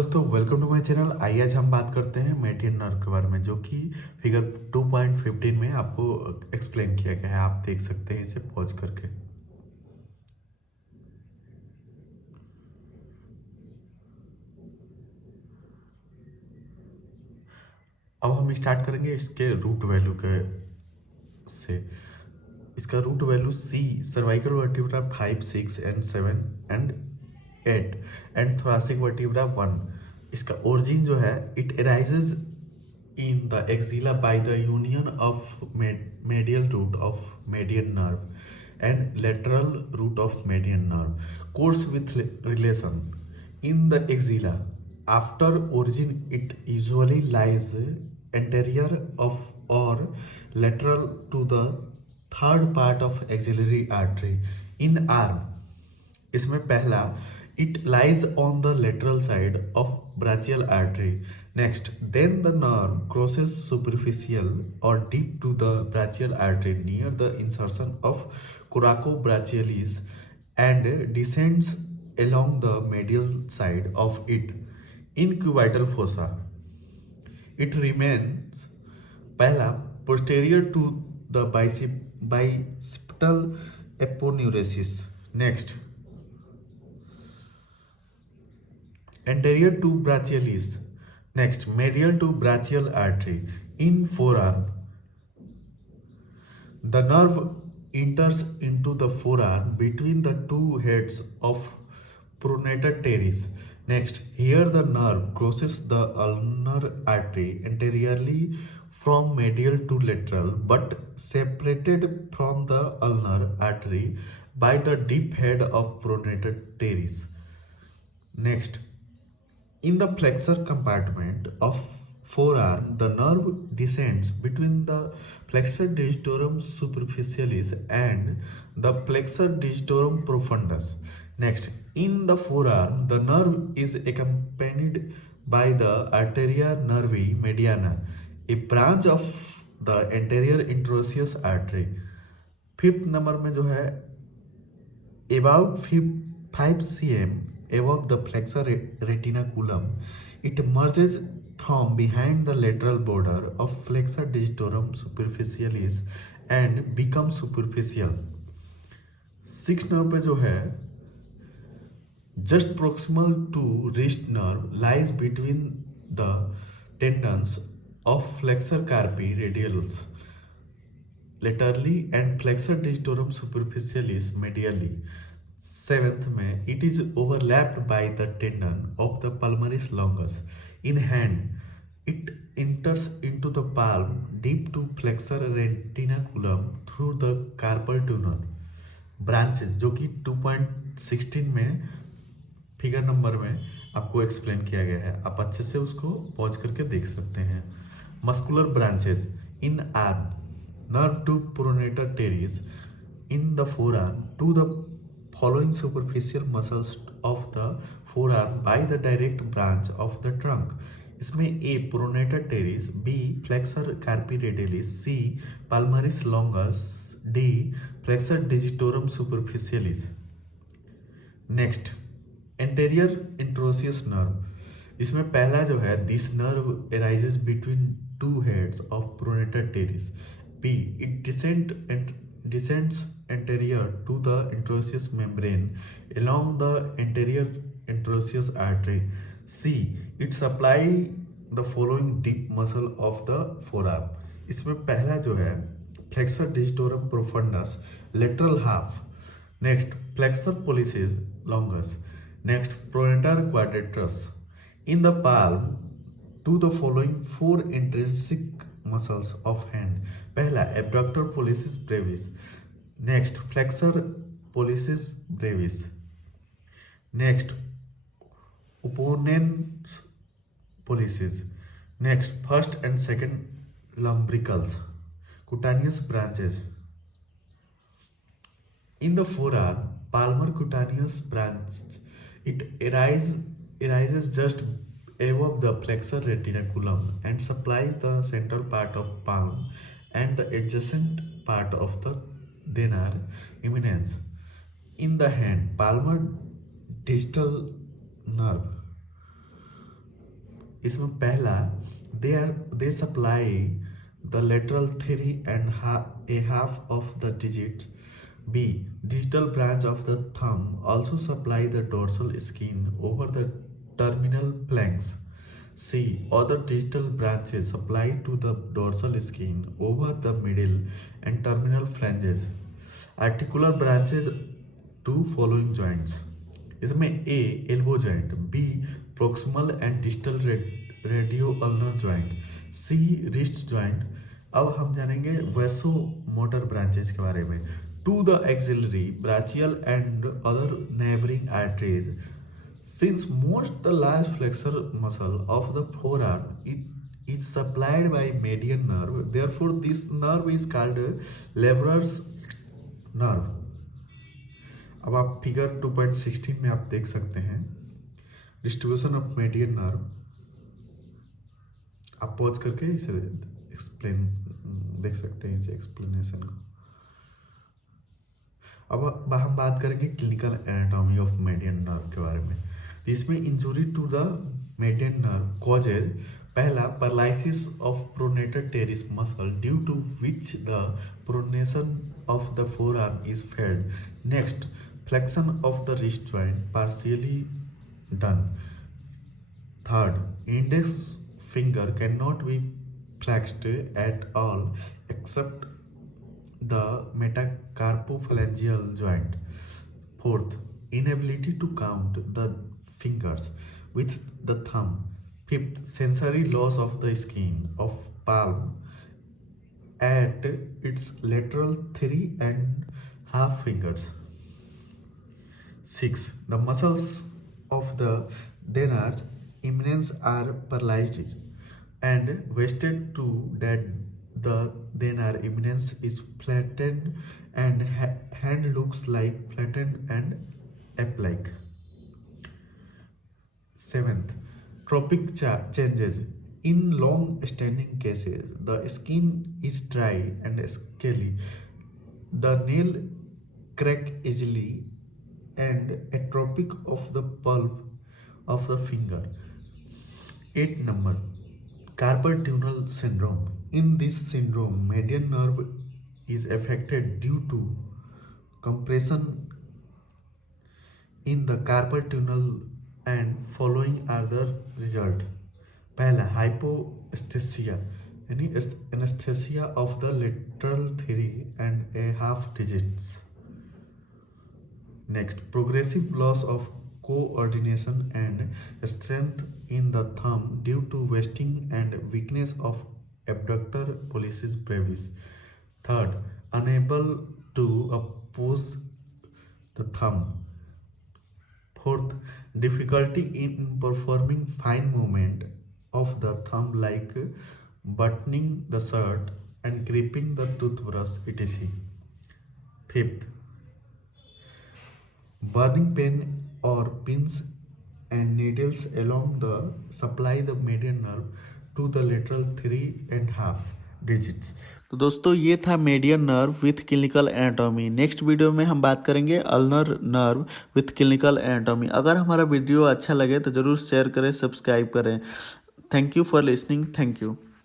दोस्तों, welcome to my channel. आइए आज हम बात करते हैं मेडियन नर्व के बारे में, जो कि फिगर 2.15 में आपको एक्सप्लेन किया गया है। आप देख सकते हैं इसे पॉज करके। अब हम स्टार्ट करेंगे इसके रूट वैल्यू के से। इसका root value C cervical vertebra 5, 6 and 7 and 8 and thoracic vertebra 1। इसका ओरिजिन जो है it arises in the axilla by the union of medial root of median nerve and lateral root of median nerve. Course with relation in the axilla. After origin, it usually lies anterior of or lateral to the third part of axillary artery. In arm, इसमें पहला it lies on the lateral side of brachial artery. Next, then the nerve crosses superficial or deep to the brachial artery near the insertion of coracobrachialis and descends along the medial side of it in cubital fossa. It remains पहला posterior to the bicipital aponeurosis. Next, anterior to brachialis. Next, medial to brachial artery. In forearm, the nerve enters into the forearm between the two heads of pronator teres. Next, here the nerve crosses the ulnar artery anteriorly from medial to lateral, but separated from the ulnar artery by the deep head of pronator teres. Next, in the flexor compartment of forearm, the nerve descends between the flexor digitorum superficialis and the flexor digitorum profundus. Next, in the forearm, the nerve is accompanied by the arteria nervi mediana, a branch of the anterior interosseous artery. Fifth number में जो है about 5 cm above the flexor retinaculum, it merges from behind the lateral border of flexor digitorum superficialis and becomes superficial. 6 nerve पे जो है just proximal to wrist nerve lies between the tendons of flexor carpi radialis laterally and flexor digitorum superficialis medially. 7th में it is overlapped by the tendon of the palmaris longus. In hand, it enters into the palm deep to flexor retinaculum through the carbotunal branches, जो कि 2.16 में figure number में आपको explain किया गया है। आप अच्छे से उसको पॉज करके देख सकते हैं। Muscular branches in arm, nerve to pronator teres in the forearm to the following superficial muscles of the forearm by the direct branch of the trunk. इसमें A pronator teres, B flexor carpi radialis, C palmaris longus, D flexor digitorum superficialis. Next, anterior interosseous nerve. इसमें पहला जो है this nerve arises between two heads of pronator teres. B, it descends anterior to the interosseous membrane along the anterior interosseous artery. C, it supplies the following deep muscle of the forearm. इसमें पहला जो है flexor digitorum profundus, lateral half. Next, flexor pollicis longus. Next, pronator quadratus. In the palm, to the following four intrinsic muscles of hand. पहला abductor pollicis brevis. Next, flexor pollicis brevis. Next, opponens pollicis. Next, first and second lumbricals. Cutaneous branches. In the forearm, palmar cutaneous branch, it arises just above the flexor retinaculum and supplies the central part of palm and the adjacent part of the thenar eminence. In the hand, palmar distal nerve इसमें पहला, they supply the lateral 3.5 of the digit. B. Distal branch of the thumb also supply the dorsal skin over the terminal flanks. C. Other distal branches supply to the dorsal skin over the middle and terminal flanges. Articular branches to following joints. इसमें A. Elbow joint, B. Proximal and distal radio-ulnar joint, C. Wrist joint. अब हम जानेंगे vasomotor branches के बारे में. To the axillary, brachial and other neighboring arteries. Since most the large flexor muscle of the forearm it is supplied by median nerve, therefore this nerve is called leverous nerve. अब आप figure 2.16 में आप देख सकते हैं distribution of median nerve. आप pause करके इसे एक्सप्लेन देख सकते हैं, इसे एक्सप्लेनेशन को. अब हम बात करेंगे clinical anatomy of median nerve के बारे में. इसमें injury to the median nerve causes, पहला paralysis of pronator teres muscle due to which the pronation of the forearm is failed. Next, flexion of the wrist joint partially done. Third, index finger cannot be flexed at all except the metacarpophalangeal joint. Fourth, inability to count the fingers with the thumb. Fifth, sensory loss of the skin of palm at its lateral 3.5 fingers. 6. The muscles of the Denard's eminence are paralyzed and wasted to that the Denard eminence is flattened and hand looks like flattened and ape-like. 7th, tropic changes. In long-standing cases, the skin is dry and scaly. The nail crack easily and atrophic of the pulp of the finger. 8 number, Carbotunal Syndrome. In this syndrome, median nerve is affected due to compression in the carbotunal and following are the result. पहला, hypoesthesia यानी anesthesia of the lateral 3.5 digits. Next, progressive loss of coordination and strength in the thumb due to wasting and weakness of abductor pollicis brevis. Third, unable to oppose the thumb. Fourth, difficulty in performing fine movement of the thumb like buttoning the shirt and gripping the toothbrush etc. Fifth, burning pain or pins and needles along the supply the median nerve to the lateral 3.5 digits. तो दोस्तों ये था median nerve with clinical anatomy. Next video में हम बात करेंगे ulnar nerve with clinical anatomy. अगर हमारा वीडियो अच्छा लगे तो ज़रूर शेयर करें, सब्सक्राइब करें. Thank you for listening. Thank you.